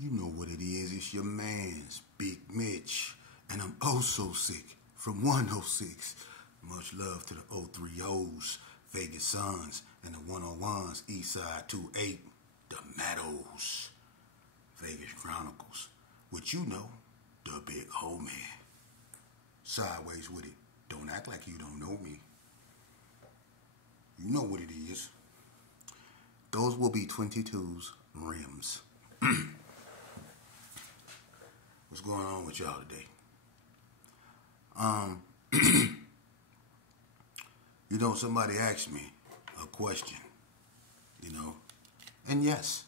You know what it is. It's your man's Big Mitch. And I'm oh so sick from 106. Much love to the 030s, Vegas Suns, and the 101s, Eastside 28, the Meadows, Vegas Chronicles. Which you know, the big old man. Sideways with it. Don't act like you don't know me. You know what it is. Those will be 22's rims. What's going on with y'all today? Somebody asked me a question, and yes,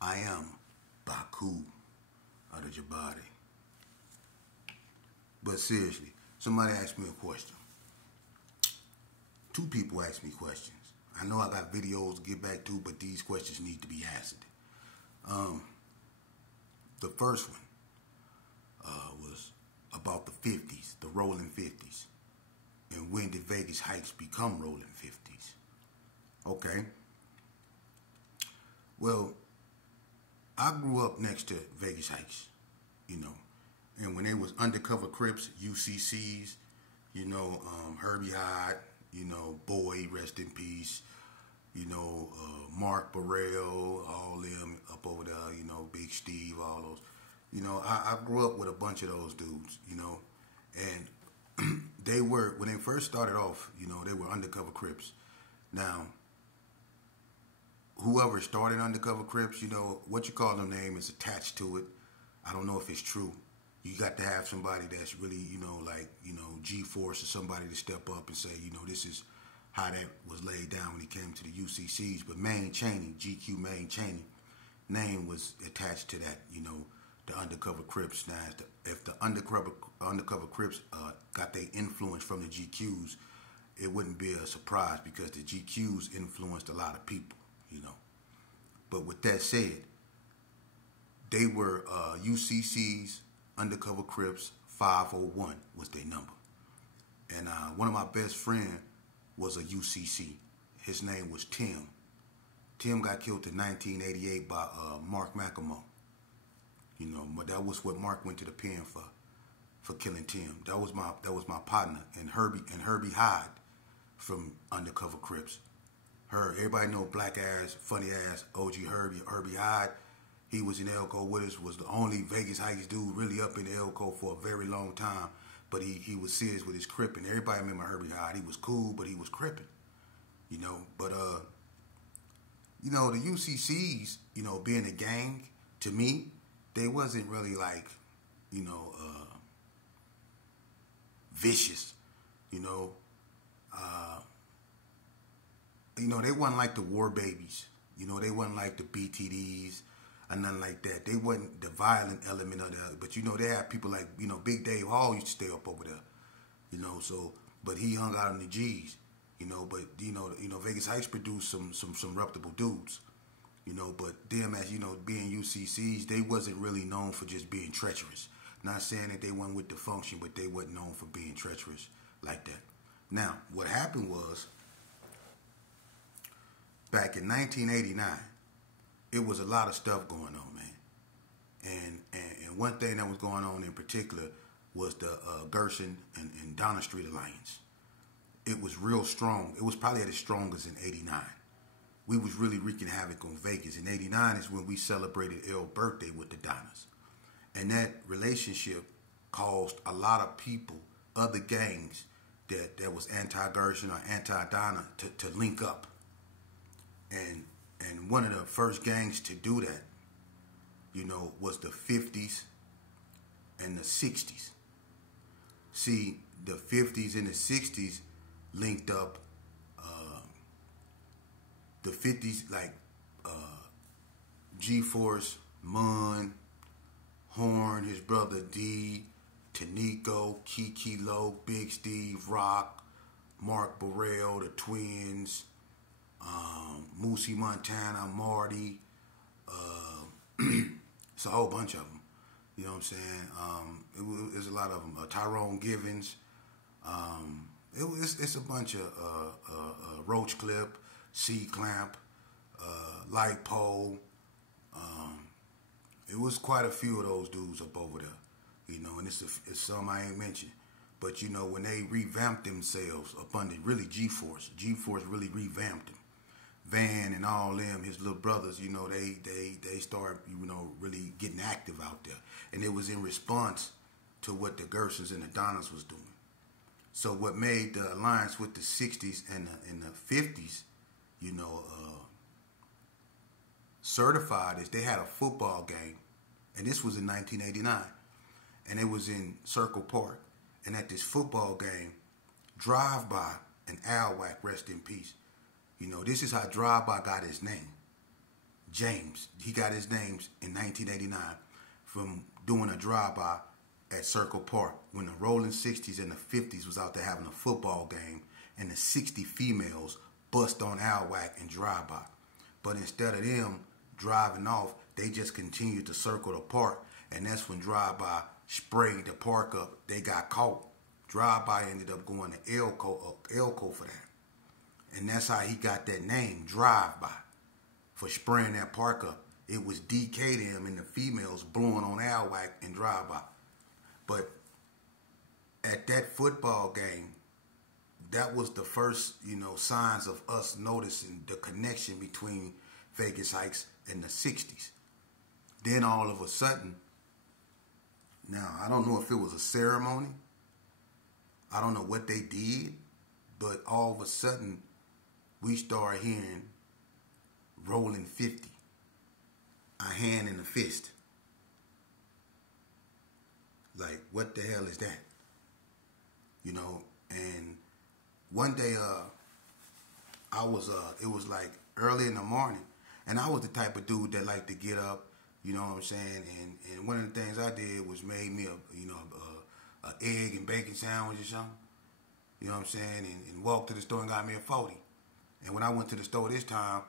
I am Baku out of Jabari. But seriously, somebody asked me a question. Two people asked me questions. I know I got videos to get back to, but these questions need to be answered. The first one was about the 50s, the rolling 50s. And when did Vegas Heights become rolling 50s? Okay. Well, I grew up next to Vegas Heights, and when they was undercover Crips, UCCs, Herbie Hyde, Boy, rest in peace, Mark Burrell, all them up over there, Big Steve, all those. I grew up with a bunch of those dudes, and they were, when they first started off, they were undercover Crips. Now, whoever started undercover Crips, what you call them name is attached to it. I don't know if it's true. You got to have somebody that's really, G-Force or somebody to step up and say, this is how that was laid down when he came to the UCCs. But Maine Chaney, GQ Maine Chaney, name was attached to that, the undercover Crips. Now, if the undercover Crips got their influence from the GQs, it wouldn't be a surprise because the GQs influenced a lot of people, But with that said, they were UCCs, undercover Crips, 501 was their number. And one of my best friends was a UCC. His name was Tim. Tim got killed in 1988 by Mark McElmo. But that was what Mark went to the pen for killing Tim. That was my partner, and Herbie Hyde from undercover Crips. Everybody know black ass, funny ass OG Herbie Hyde. He was in Elko with us, was the only Vegas Heights dude really up in Elko for a very long time. But he was serious with his cripping. Everybody remember Herbie Hyde. He was cool, but he was cripping. But the UCCs, being a gang, to me, they wasn't really like, vicious, they wasn't like the War Babies, they wasn't like the BTDs or nothing like that. They wasn't the violent element of that, but they had people like, Big Dave Hall used to stay up over there, but he hung out in the G's, but Vegas Heights produced some reputable dudes. But them as, being UCCs, they wasn't really known for just being treacherous. Not saying that they went with the function, but they wasn't known for being treacherous like that. Now, what happened was, back in 1989, it was a lot of stuff going on, man. And one thing that was going on in particular was the Gerson and Donna Street Alliance. It was real strong. It was probably at its strongest in 89. We was really wreaking havoc on Vegas. In 89 is when we celebrated El's birthday with the Donnas. And that relationship caused a lot of people, other gangs that was anti-Gerson or anti-Donna to link up. And one of the first gangs to do that, was the 50s and the 60s. See, the 50s and the 60s linked up. The 50s, like G-Force, Mun, Horn, his brother D, Tanico, Kiki Low, Big Steve, Rock, Mark Burrell, the Twins, Moosey Montana, Marty. It's a whole bunch of them. You know what I'm saying? There's a lot of them. Tyrone Givens. It's a bunch of Roach Clip, C Clamp, Light Pole. it was quite a few of those dudes up over there, you know, and it's some I ain't mentioned. But, you know, when they revamped themselves up under really G-Force really revamped them. Van and all them, his little brothers, you know, they started, you know, really getting active out there. And it was in response to what the Gersons and the Donnas was doing. So what made the alliance with the 60s and the 50s, you know, certified is they had a football game. And this was in 1989. And it was in Circle Park. And at this football game, Drive-By and Al Wack, rest in peace. You know, this is how Drive-By got his name. James. He got his name in 1989 from doing a drive-by at Circle Park when the rolling 60s and the 50s was out there having a football game and the 60 females bust on Al Wack and Drive-By. But instead of them driving off, they just continued to circle the park. And that's when Drive-By sprayed the park up. They got caught. Drive-By ended up going to Elko for that. And that's how he got that name, Drive-By, for spraying that park up. It was DK to him and the females blowing on Al Wack and Drive-By. But at that football game, that was the first, you know, signs of us noticing the connection between Vegas Heights and the 60s. Then all of a sudden, now I don't know if it was a ceremony. I don't know what they did, but all of a sudden, we started hearing rolling 50, a hand in a fist. Like, what the hell is that? You know, and one day, it was like early in the morning, and I was the type of dude that liked to get up, you know what I'm saying, and one of the things I did was made me a egg and bacon sandwich or something, you know what I'm saying, and walked to the store and got me a 40. And when I went to the store this time,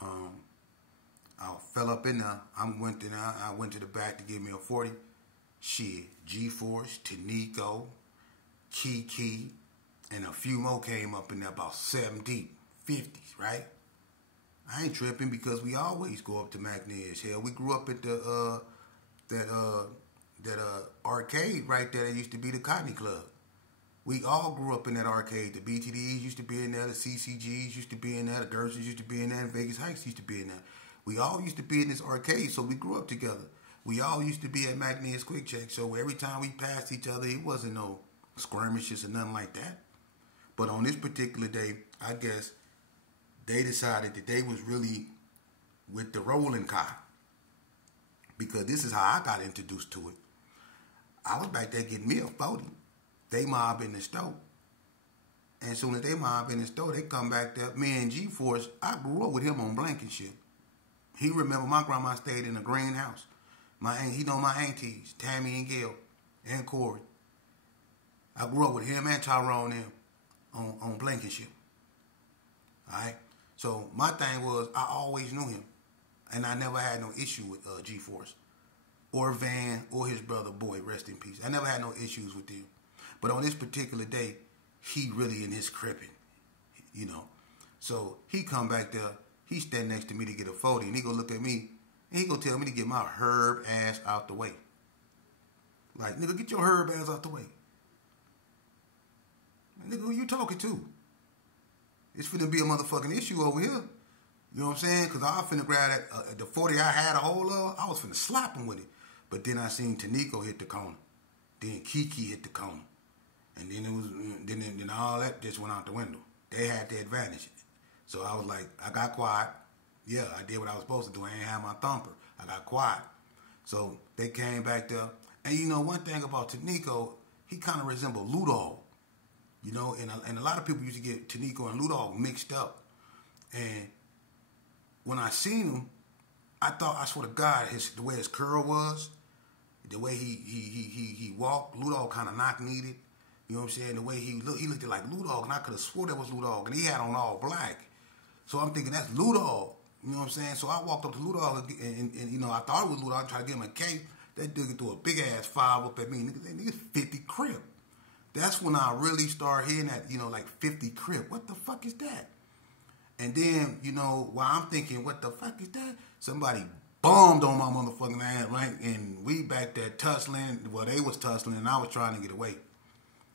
I fell up in there. I went to the back to give me a 40. Shit, G-Force, Tanico, Kiki, and a few more came up in there, about 7 deep, 50s, right? I ain't tripping because we always go up to McNair's. Hell, we grew up at that arcade right there that used to be the Cotton Club. We all grew up in that arcade. The BTDs used to be in there. The CCGs used to be in there. The Gersons used to be in there. And Vegas Heights used to be in there. We all used to be in this arcade, so we grew up together. We all used to be at McNair's Quick Check, so every time we passed each other, it wasn't no skirmishes or nothing like that. But on this particular day, I guess they decided that they was really with the rolling car. Because this is how I got introduced to it. I was back there getting me a 40. They mob in the store. And as soon as they mob in the store, they come back there. Me and G-Force, I grew up with him on Blankenship. He remember my grandma stayed in a greenhouse. He know my aunties, Tammy and Gail, and Corey. I grew up with him and Tyrone them on Blankenship. Alright? So my thing was, I always knew him. And I never had no issue with G-Force. Or Van, or his brother Boy, rest in peace. I never had no issues with them. But on this particular day, he really in his crippin', you know. So he come back there, he stand next to me to get a 40, and he go look at me, and he go tell me to get my herb ass out the way. Like, nigga, get your herb ass out the way. Nigga, who you talking to? It's finna be a motherfucking issue over here. You know what I'm saying? Because I was finna grab that, the 40 I had a hold of, I was finna slap him with it. But then I seen Tanico hit the corner. Then Kiki hit the corner. And then it was, then all that just went out the window. They had the advantage. So I was like, I got quiet. Yeah, I did what I was supposed to do. I ain't have my thumper. I got quiet. So they came back there. And you know, one thing about Tanico, he kind of resembled Ludog. You know, and a lot of people used to get Tanico and Ludog mixed up. And when I seen him, I thought, I swear to God, the way his curl was, the way he walked, Ludog kind of knock-kneaded. You know what I'm saying? The way he looked like Ludog, and I could have swore that was Ludog, and he had on all black. So I'm thinking, that's Ludog. You know what I'm saying? So I walked up to Ludog, and you know, I thought it was Ludog. I tried to give him a cake. That dude threw a big-ass 5 up at me. Nigga, 50 Crip. That's when I really started hearing that, you know, like 50 Crip. What the fuck is that? And then, you know, while I'm thinking, what the fuck is that? Somebody bombed on my motherfucking ass, right? And we back there tussling. Well, they was tussling, and I was trying to get away.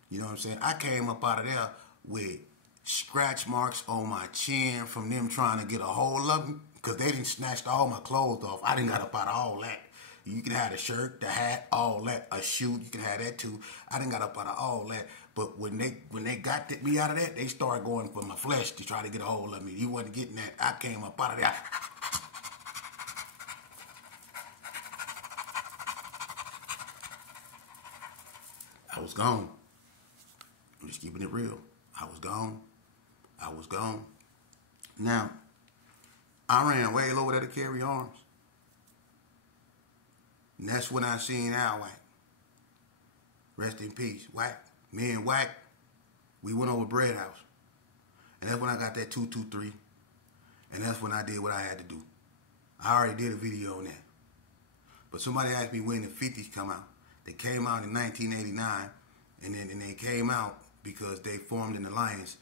You know what I'm saying? I came up out of there with scratch marks on my chin from them trying to get a hold of me because they didn't snatched all my clothes off. I didn't got up out of all that. You can have the shirt, the hat, all that, a shoe. You can have that too. I didn't got up out of all that. But when they got me out of that, they started going for my flesh to try to get a hold of me. You wasn't getting that. I came up out of there. I was gone. I'm just keeping it real. I was gone. I was gone. Now, I ran way over there to carry arms. And that's when I seen Al Wack. Rest in peace. Wack. Me and Wack, we went over Bread House. And that's when I got that 223. And that's when I did what I had to do. I already did a video on that. But somebody asked me when the 50s come out. They came out in 1989. And they came out because they formed an alliance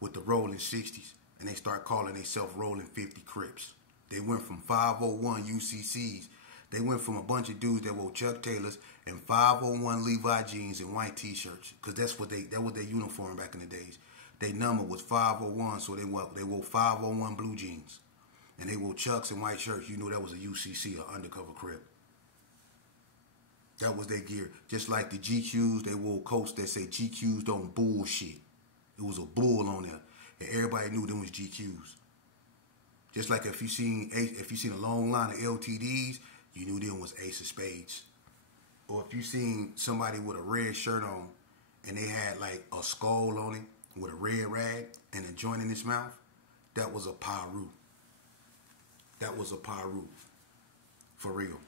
with the Rolling 60s. And they start calling themselves Rolling 50 Crips. They went from 501 UCCs. They went from a bunch of dudes that wore Chuck Taylors and 501 Levi jeans and white t-shirts. Because that was their uniform back in the days. Their number was 501, so they wore 501 blue jeans. And they wore Chucks and white shirts. You knew that was a UCC, an undercover Crip. That was their gear. Just like the GQs, they wore coats that say GQs don't bullshit. It was a bull on there. And everybody knew them was GQs. Just like if you seen a long line of LTDs, you knew them was Ace of Spades. Or if you seen somebody with a red shirt on and they had like a skull on it with a red rag and a joint in his mouth, that was a Paru. That was a Paru. For real.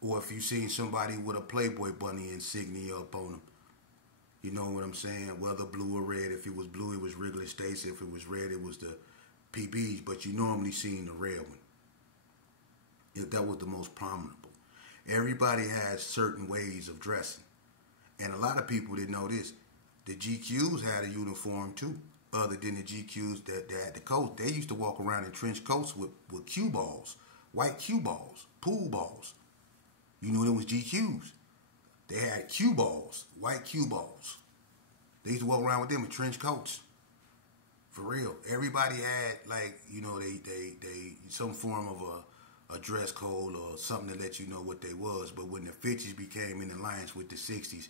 Or if you seen somebody with a Playboy bunny insignia up on them, you know what I'm saying? Whether blue or red. If it was blue, it was Wrigley Stacy. If it was red, it was the PBs. But you normally seen the red one. That was the most prominent. Everybody has certain ways of dressing. And a lot of people didn't know this. The GQs had a uniform too. Other than the GQs that had the coat. They used to walk around in trench coats with cue balls. White cue balls. Pool balls. You knew them was GQs. They had cue balls. White cue balls. They used to walk around with them in trench coats. For real. Everybody had like, you know, they some form of a dress code or something to let you know what they was. But when the 50s became in alliance with the 60s,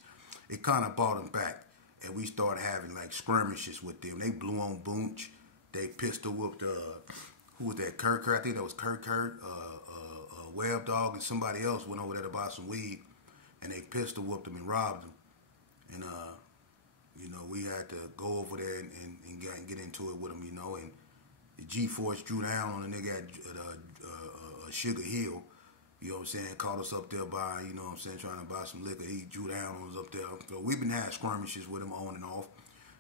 it kind of brought them back. And we started having like skirmishes with them. They blew on Boonch. They pistol whooped, who was that? Kurt. I think that was Kurt. Web Dog and somebody else went over there to buy some weed. And they pistol whooped them and robbed them. And, you know, we had to go over there and get into it with them, you know. And the G-Force drew down on the nigga at Sugar Hill. You know what I'm saying? Caught us up there buying, you know what I'm saying, trying to buy some liquor. He drew down on us up there. So we've been having skirmishes with him on and off.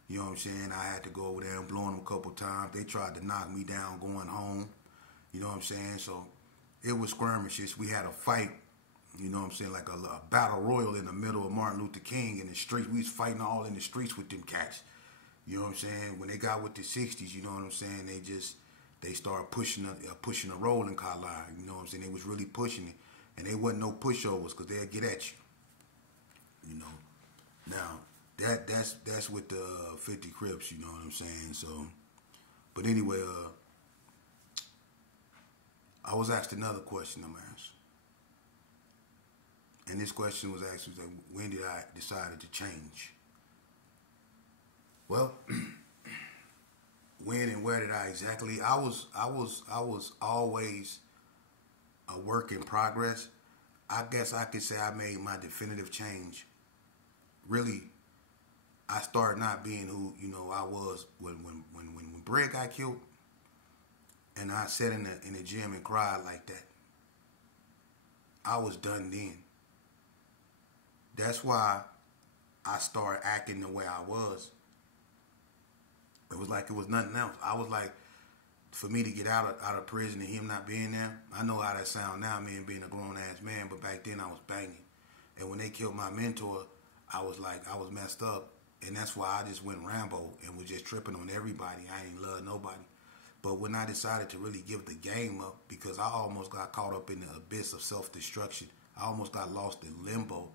You know what I'm saying? I had to go over there and blow him a couple times. They tried to knock me down going home. You know what I'm saying? So it was skirmishes. We had a fight, you know what I'm saying, like a battle royal in the middle of Martin Luther King in the streets. We was fighting all in the streets with them cats. You know what I'm saying? When they got with the 60s, you know what I'm saying, they started pushing a rolling car line. You know what I'm saying? They was really pushing it. And they wasn't no pushovers because they'd get at you. You know. Now, that's with the 50 Crips, you know what I'm saying? So, but anyway, I was asked another question I'm asked. And this question was asked, when did I decide to change? Well, when and where did I exactly? I was always a work in progress. I guess I could say I made my definitive change. Really, I started not being who, you know, I was when Brett got killed, and I sat in the gym and cried like that. I was done then. That's why I started acting the way I was. It was like it was nothing else. I was like, for me to get out of prison and him not being there, I know how that sound now, man, being a grown-ass man, but back then I was banging. And when they killed my mentor, I was messed up. And that's why I just went Rambo and was just tripping on everybody. I ain't love nobody. But when I decided to really give the game up, because I almost got caught up in the abyss of self-destruction, I almost got lost in limbo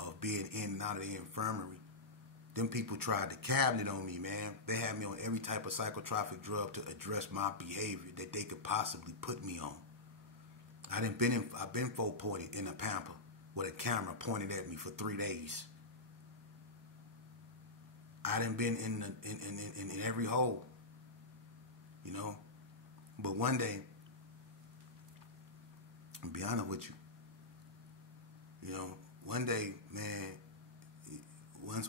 of being in and out of the infirmary. Them people tried to cabinet on me, man. They had me on every type of psychotropic drug to address my behavior that they could possibly put me on. I've been 4-pointed in a pamper with a camera pointed at me for 3 days. I done been in every hole, you know. But one day, I'll be honest with you, you know, one day, man, once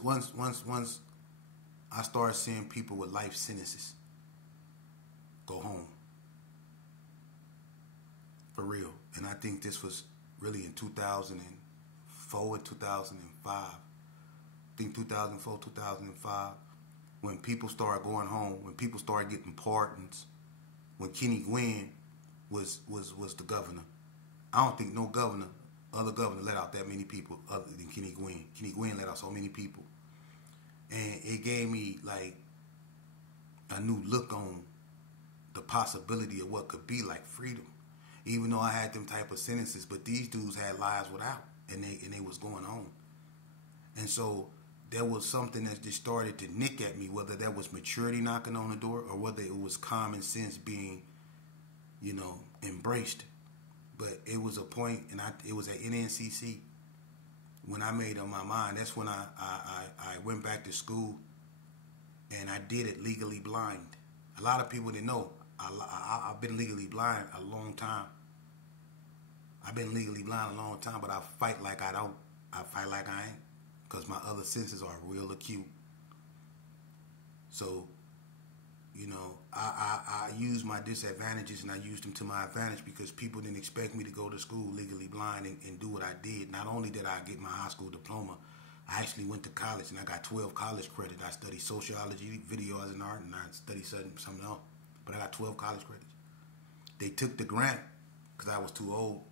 I started seeing people with life sentences go home. For real. And I think this was really in 2004 and 2005. I think 2004, 2005, when people started going home, when people started getting pardons, when Kenny Gwynn was the governor. I don't think no other governor let out that many people other than Kenny Gwynn. Kenny Gwynn let out so many people. And it gave me like a new look on the possibility of what could be like freedom. Even though I had them type of sentences, but these dudes had lives without, and they was going on. And so there was something that just started to nick at me, whether that was maturity knocking on the door or whether it was common sense being, you know, embraced. But it was a point, and it was at NNCC when I made up my mind. That's when I went back to school, and I did it legally blind. A lot of people didn't know. I've been legally blind a long time. I've been legally blind a long time, but I fight like I don't. I fight like I ain't, because my other senses are real acute. So, you know, I use my disadvantages and I used them to my advantage because people didn't expect me to go to school legally blind and do what I did. Not only did I get my high school diploma, I actually went to college and I got 12 college credits. I studied sociology, video as an art, and I studied something else. But I got 12 college credits. They took the grant because I was too old,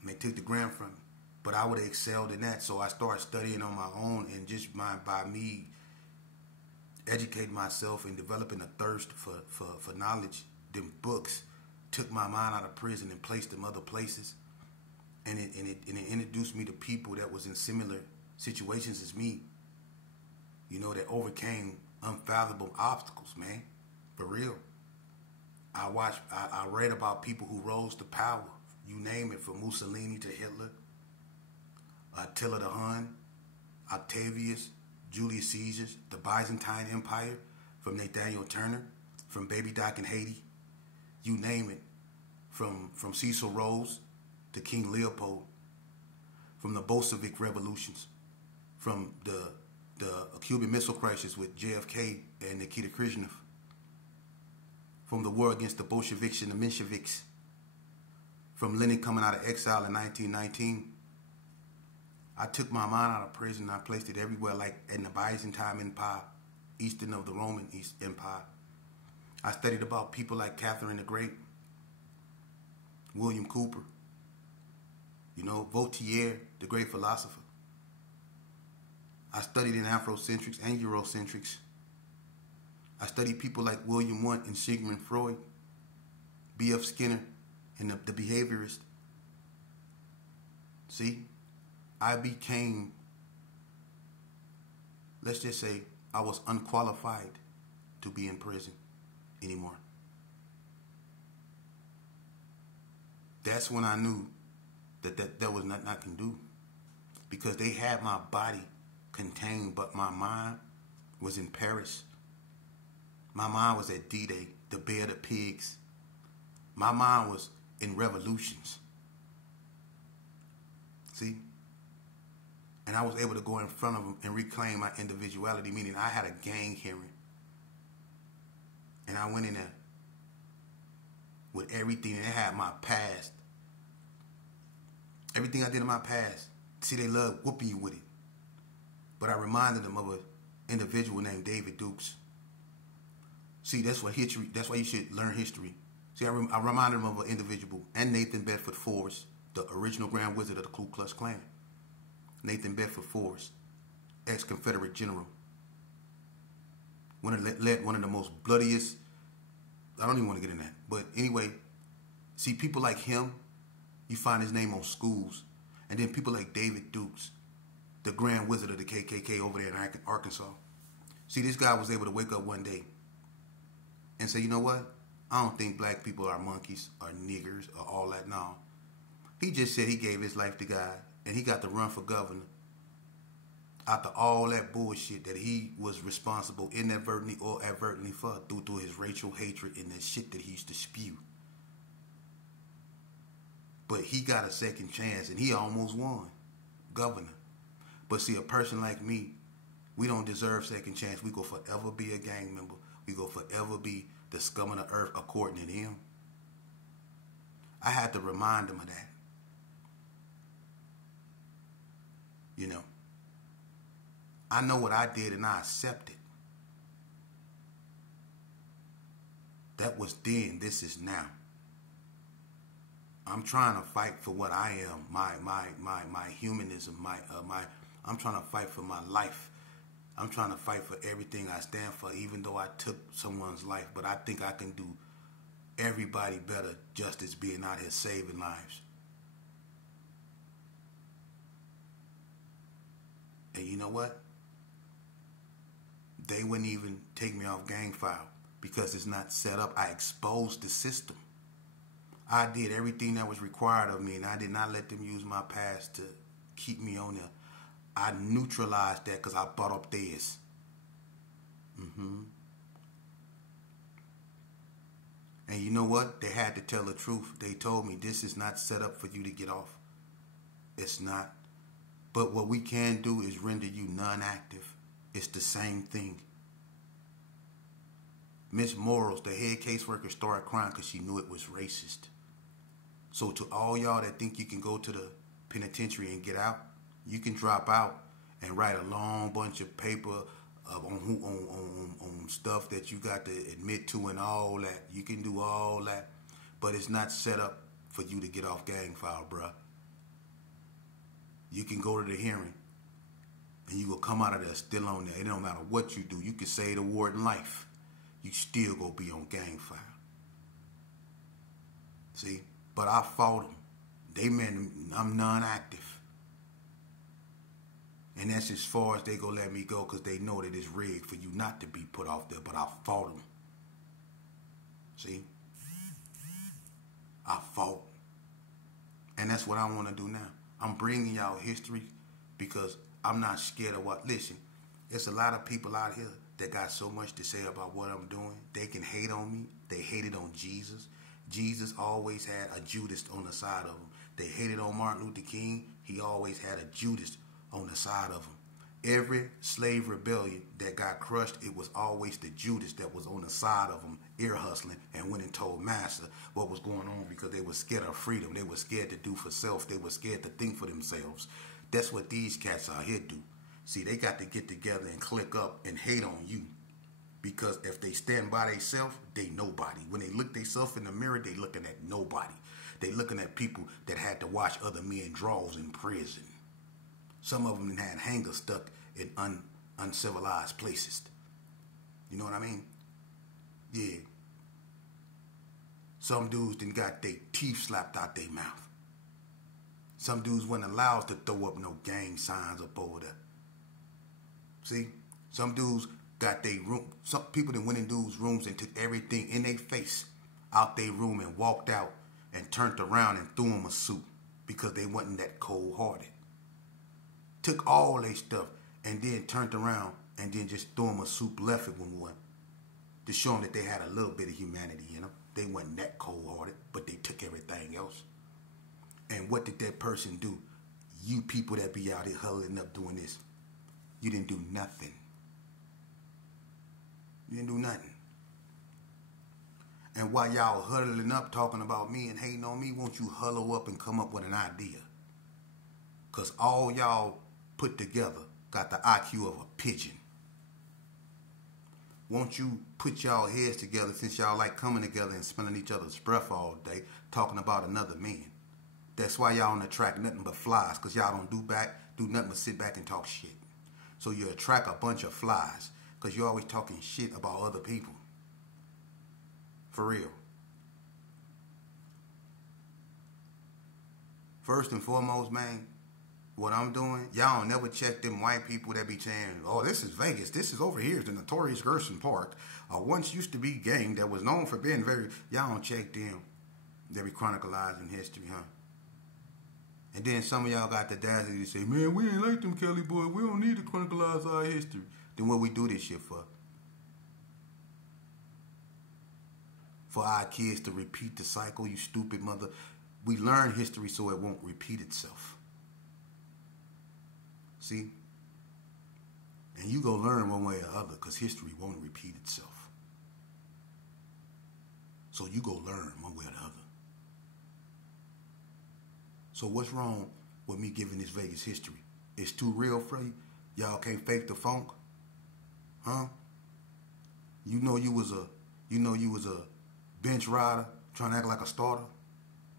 and they took the grant from me. But I would have excelled in that, so I started studying on my own, and just by me educating myself and developing a thirst for knowledge, them books took my mind out of prison and placed them other places, and it introduced me to people that was in similar situations as me, you know, that overcame unfathomable obstacles, man, for real. I read about people who rose to power, you name it, from Mussolini to Hitler, Attila the Hun, Octavius, Julius Caesar, the Byzantine Empire, from Nathaniel Turner, from Baby Doc in Haiti, you name it, from Cecil Rhodes to King Leopold, from the Bolshevik revolutions, from the Cuban Missile Crisis with JFK and Nikita Khrushchev, from the war against the Bolsheviks and the Mensheviks, from Lenin coming out of exile in 1919. I took my mind out of prison and I placed it everywhere, like in the Byzantine Empire, eastern of the Roman Empire. I studied about people like Catherine the Great, William Cooper, you know, Voltaire, the great philosopher. I studied in Afrocentrics and Eurocentrics. I studied people like William Wundt and Sigmund Freud, B.F. Skinner, and the behaviorist. See, I became, let's just say, I was unqualified to be in prison anymore. That's when I knew that was nothing I can do, because they had my body contained, but my mind was in Paris. My mind was at D-Day, the Bay of the Pigs. My mind was in revolutions. See? And I was able to go in front of them and reclaim my individuality, meaning I had a gang hearing. And I went in there with everything, and it had my past. Everything I did in my past. See, they love whooping you with it. But I reminded them of an individual named David Dukes. See, that's why you should learn history. See, I reminded them of an individual, and Nathan Bedford Forrest, the original Grand Wizard of the Ku Klux Klan. Nathan Bedford Forrest, ex-Confederate general. Led one of the most bloodiest I don't even want to get in that. But anyway, see, people like him, you find his name on schools. And then people like David Dukes, the Grand Wizard of the KKK over there in Arkansas. See, this guy was able to wake up one day and say, you know what? I don't think black people are monkeys or niggers or all that. No. He just said he gave his life to God and he got to run for governor after all that bullshit that he was responsible inadvertently or advertently for through his racial hatred and the shit that he used to spew. But he got a second chance and he almost won governor. But see, a person like me, we don't deserve second chance. We go forever be a gang member. We go forever be the scum of the earth according to them. I had to remind them of that. You know, I know what I did and I accept it. That was then, this is now. I'm trying to fight for what I am, my humanism, I'm trying to fight for my life. I'm trying to fight for everything I stand for, even though I took someone's life. But I think I can do everybody better just as being out here saving lives. And you know what? They wouldn't even take me off gang file because it's not set up. I exposed the system. I did everything that was required of me, and I did not let them use my past to keep me on there. I neutralized that because I brought up theirs. And you know what? They had to tell the truth. They told me this is not set up for you to get off. It's not. But what we can do is render you non-active. It's the same thing. Miss Morals, the head caseworker, started crying because she knew it was racist. So to all y'all that think you can go to the penitentiary and get out, you can drop out and write a long bunch of paper on stuff that you got to admit to and all that. You can do all that, but it's not set up for you to get off gang file, bruh. You can go to the hearing and you will come out of there still on there. It don't matter what you do. You can say the word life. You still gonna be on gang file. See? But I fought them. They meant I'm non-active. And that's as far as they gonna let me go because they know that it's rigged for you not to be put off there. But I fought them. See? I fought. And that's what I want to do now. I'm bringing y'all history because I'm not scared of what. Listen, there's a lot of people out here that got so much to say about what I'm doing. They can hate on me. They hated on Jesus. Jesus always had a Judas on the side of him. They hated on Martin Luther King. He always had a Judas on the side of him. Every slave rebellion that got crushed, it was always the Judas that was on the side of them, ear hustling, and went and told Master what was going on because they were scared of freedom. They were scared to do for self. They were scared to think for themselves. That's what these cats out here do. See, they got to get together and click up and hate on you. Because if they stand by themselves, they nobody. When they look themselves in the mirror, they looking at nobody. They looking at people that had to wash other men's drawers in prison. Some of them had hangers stuck in uncivilized places. You know what I mean? Yeah. Some dudes done got their teeth slapped out their mouth. Some dudes weren't allowed to throw up no gang signs up over there. See? Some dudes got their room. Some people that went in dudes' rooms and took everything in their face out their room and walked out and turned around and threw them a suit because they wasn't that cold-hearted. Took all their stuff and then turned around and then just threw them a soup left it when one to show them that they had a little bit of humanity in them. They wasn't that cold-hearted, but they took everything else. And what did that person do? You people that be out here huddling up doing this, you didn't do nothing. You didn't do nothing. And while y'all huddling up talking about me and hating on me, won't you huddle up and come up with an idea? Because all y'all put together got the IQ of a pigeon. Won't you put y'all heads together since y'all like coming together and spending each other's breath all day talking about another man? That's why y'all don't attract nothing but flies, because y'all don't do nothing but sit back and talk shit. So you attract a bunch of flies because you're always talking shit about other people. For real. First and foremost, man, what I'm doing, y'all don't never check them white people that be saying, oh, this is Vegas. This is over here, the notorious Gerson Park. Once used to be gang that was known for being very, y'all don't check them. They be chronicalizing history, huh? And then some of y'all got the audacity to say, man, we ain't like them Kelly boys. We don't need to chronicleize our history. Then what we do this shit for? For our kids to repeat the cycle, you stupid mother. We learn history so it won't repeat itself. See? And you go learn one way or other because history won't repeat itself. So you go learn one way or the other. So what's wrong with me giving this Vegas history? It's too real for you? Y'all can't fake the funk? Huh? You know you was a bench rider trying to act like a starter?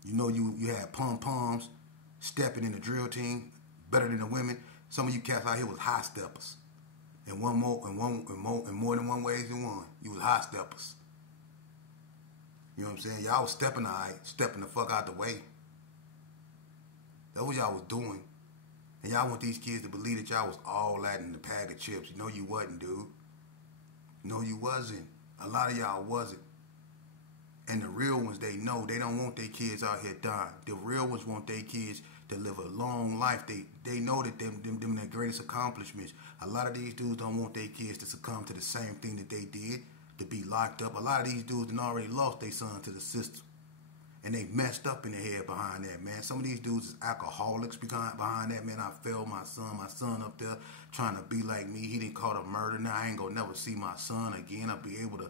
You know you had pom-poms stepping in the drill team better than the women? Some of you cats out here was high steppers. In more than one ways than one. You was high steppers. You know what I'm saying? Y'all was stepping stepping the fuck out the way. That's what y'all was doing. And y'all want these kids to believe that y'all was all that in the bag of chips. You know you wasn't, dude. No, you wasn't. A lot of y'all wasn't. And the real ones, they know they don't want their kids out here dying. The real ones want their kids to live a long life. They know that them their greatest accomplishments. A lot of these dudes don't want their kids to succumb to the same thing that they did, to be locked up. A lot of these dudes done already lost their son to the system. And they messed up in the head behind that, man. Some of these dudes is alcoholics behind that, man. I failed my son up there trying to be like me. He didn't call a murder. Now I ain't gonna never see my son again. I'll be able to